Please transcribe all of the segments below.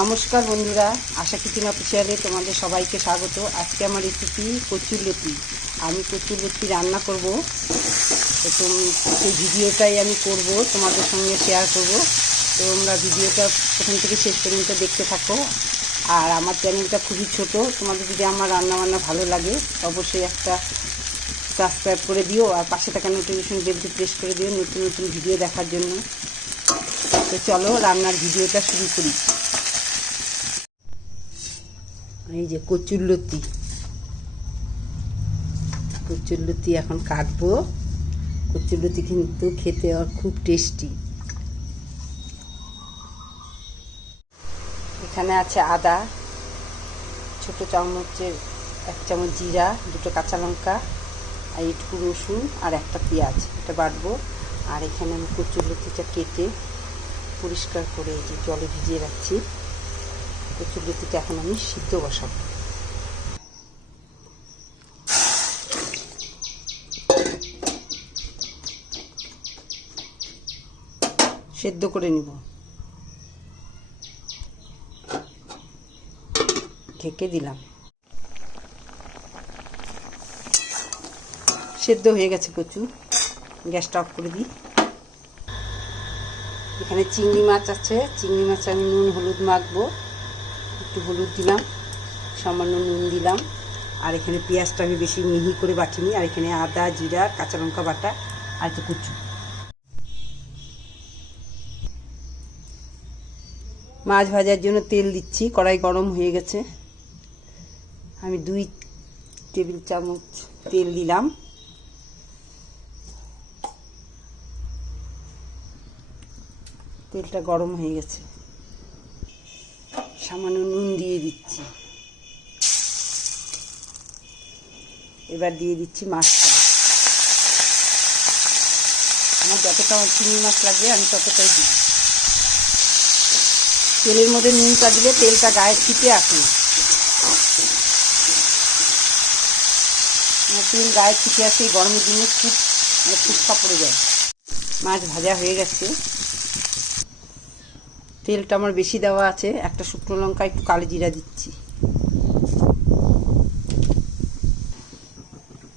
নমস্কার বন্ধুরা, আশা কিচেন অফিসিয়ালে তোমাদের সবাইকে স্বাগত। আজকে আমার রেসিপি কচুরলতি। আমি কচুরলতি রান্না করব, তো সেই ভিডিওটাই আমি করব, তোমাদের সঙ্গে শেয়ার করব। তোমরা ভিডিওটা প্রথম থেকে শেষ পর্যন্ত দেখতে থাকো। আর আমার চ্যানেলটা খুবই ছোট, তোমাদের যদি আমার রান্নাবান্না ভালো লাগে অবশ্যই একটা সাবস্ক্রাইব করে দিও, আর পাশে থাকা নোটিফিকেশন বেলটি প্রেস করে দিও নতুন নতুন ভিডিও দেখার জন্য। তো চলো রান্নার ভিডিওটা শুরু করি। এই যে কচুরলতি এখন কাটবো। কচুরলতি কিন্তু খেতে খুব টেস্টি। এখানে আছে আদা, ছোট চামচের 1 চামচ জিরা, 2টো কাঁচা লঙ্কা, আর একটু রসুন আর একটা পেঁয়াজ, এটা বাটবো। আর এখানে আমি কচুরলতিটা কেটে পরিষ্কার করে এই যে জলে ভিজিয়ে রাখছি। কচুরলতিটা এখন আমি সিদ্ধ বসাবো। সেদ্ধ করে নিব, ঢেকে দিলাম। সেদ্ধ হয়ে গেছে কচু, গ্যাসটা অফ করে দিই। এখানে চিংড়ি মাছ আছে, চিংড়ি মাছ আমি নুন হলুদ মাখবো। একটু হলুদ দিলাম, সামান্য নুন দিলাম। আর এখানে পেঁয়াজটা আমি বেশি মিহি করে বাটিনি। আর এখানে আদা, জিরা, কাঁচা লঙ্কা বাটা আর একটু কচু। মাছ ভাজার জন্য তেল দিচ্ছি, কড়াই গরম হয়ে গেছে। আমি 2 টেবিল চামচ তেল দিলাম। তেলটা গরম হয়ে গেছে, সামান্য নুন দিয়ে দিচ্ছি। এবার দিয়ে দিচ্ছি মাছটা। আমার যতটা চিংড়ি মাছ লাগবে আমি ততটাই দিই। তেলের মধ্যে নুনটা দিলে তেলটা গায়ে ছিটে আসে না। তেল গায়ে ছিটে আসে, গরমের দিনে খুব ফুসকা পড়ে যায়। মাছ ভাজা হয়ে গেছে, তেলটা আমার বেশি দেওয়া আছে। একটা শুকনো লঙ্কা, একটু কালো জিরা দিচ্ছি।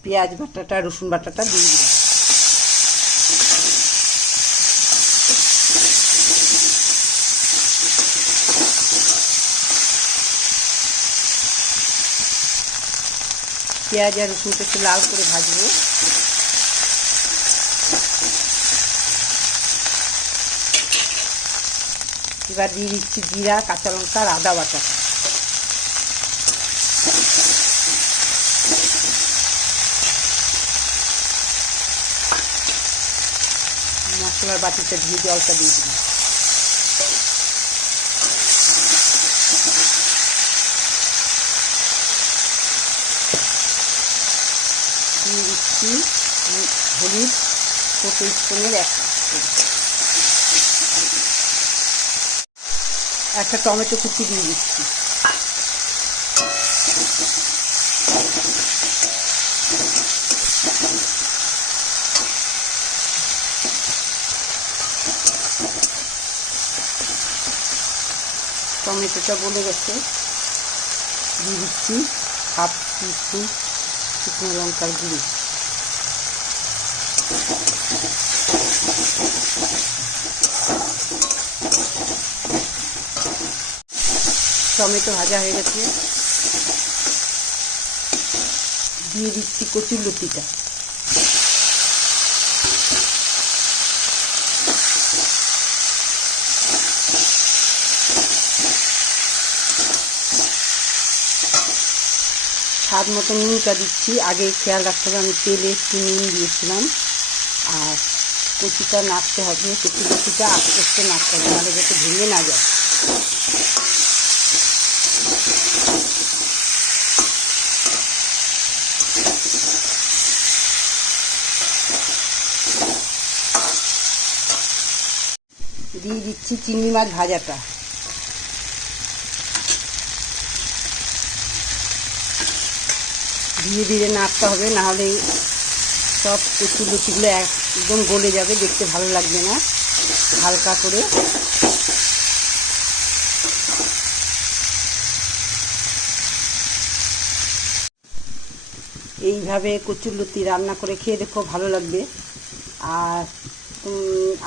পেঁয়াজ বাটাটা, রসুন বাটাটা দিয়ে দিলাম। পেঁয়াজ আর রসুনটা একটু লাল করে ভাজবো। এবার দিয়ে দিচ্ছি জিরা, কাঁচা লঙ্কা আর আদা বাটা। মশলার বাটিতে ধুয়ে জলটা দিয়ে দিলাম। দিয়ে দিচ্ছি হলুদ, ছোট স্পুনের 1 স্পুন। একটা টমেটো কুচি দিয়ে দিচ্ছি। টমেটোটা গলে গেছে, দিয়ে দিচ্ছি 1/2 টিস্পুন শুকনো লঙ্কার গুঁড়ো। টমেটো ভাজা হয়ে গেছে, দিয়ে দিচ্ছি কচুরলতিটা। স্বাদ মতো নুনটা দিচ্ছি। আগে খেয়াল রাখতে হবে, আমি তেলে একটু নুন দিয়েছিলাম। আর কচুটা নাড়তে হবে, কচুরলতিটা আস্তে আস্তে নাড়তে হবে, নাহলে যাতে ভেঙে না যায়। দিয়ে দিচ্ছি চিংড়ি মাছ ভাজাটা। ধীরে ধীরে নাড়তে হবে, নাহলে সব কচুরলতিগুলো একদম গলে যাবে, দেখতে ভালো লাগবে না। হালকা করে এইভাবে কচুরলতি রান্না করে খেয়ে দেখো, ভালো লাগবে। আর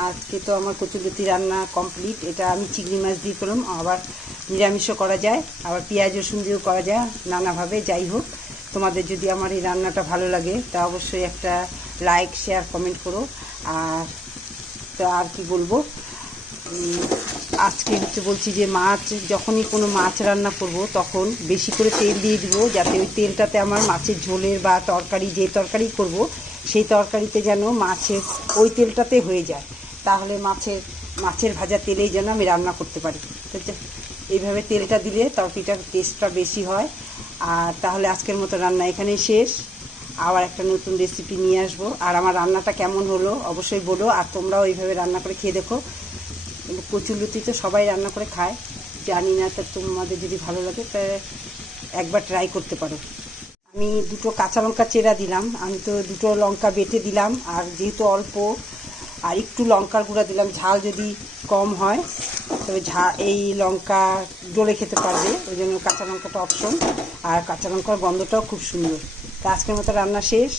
আজকে তো আমার কচুরলতি রান্না কমপ্লিট। এটা আমি চিংড়ি মাছ দিয়ে করলাম, আবার নিরামিষও করা যায়, আবার পেঁয়াজ রসুন দিয়েও করা যায়, নানাভাবে। যাই হোক, তোমাদের যদি আমার এই রান্নাটা ভালো লাগে তা অবশ্যই একটা লাইক, শেয়ার, কমেন্ট করো। আর তো আর কি বলবো, আজকে বলছি যে মাছ, যখনই কোনো মাছ রান্না করব তখন বেশি করে তেল দিয়ে দিব, যাতে ওই তেলটাতে আমার মাছের ঝোলের বা তরকারি, যে তরকারি করব সেই তরকারিতে যেন মাছের ওই তেলটাতে হয়ে যায়, তাহলে মাছের ভাজা তেলেই যেন আমি রান্না করতে পারি। এইভাবে তেলটা দিলে তরকারিটার টেস্টটা বেশি হয়। আর তাহলে আজকের মতো রান্না এখানেই শেষ। আবার একটা নতুন রেসিপি নিয়ে আসবো। আর আমার রান্নাটা কেমন হলো অবশ্যই বলো, আর তোমরাও এইভাবে রান্না করে খেয়ে দেখো। কচুরলতি তো সবাই রান্না করে খায়, জানি না, তা তোমাদের যদি ভালো লাগে তা একবার ট্রাই করতে পারো। আমি 2টো কাঁচা লঙ্কা চেরা দিলাম, আমি তো 2টো লঙ্কা বেটে দিলাম, আর যেহেতু অল্প আর একটু লঙ্কার গুঁড়া দিলাম, ঝাল যদি কম হয় তবে এই লঙ্কা ডলে খেতে পারবে, ওই জন্য কাঁচা লঙ্কাটা অপশন। আর কাঁচা লঙ্কার গন্ধটাও খুব সুন্দর। তা আজকের মতো রান্না শেষ।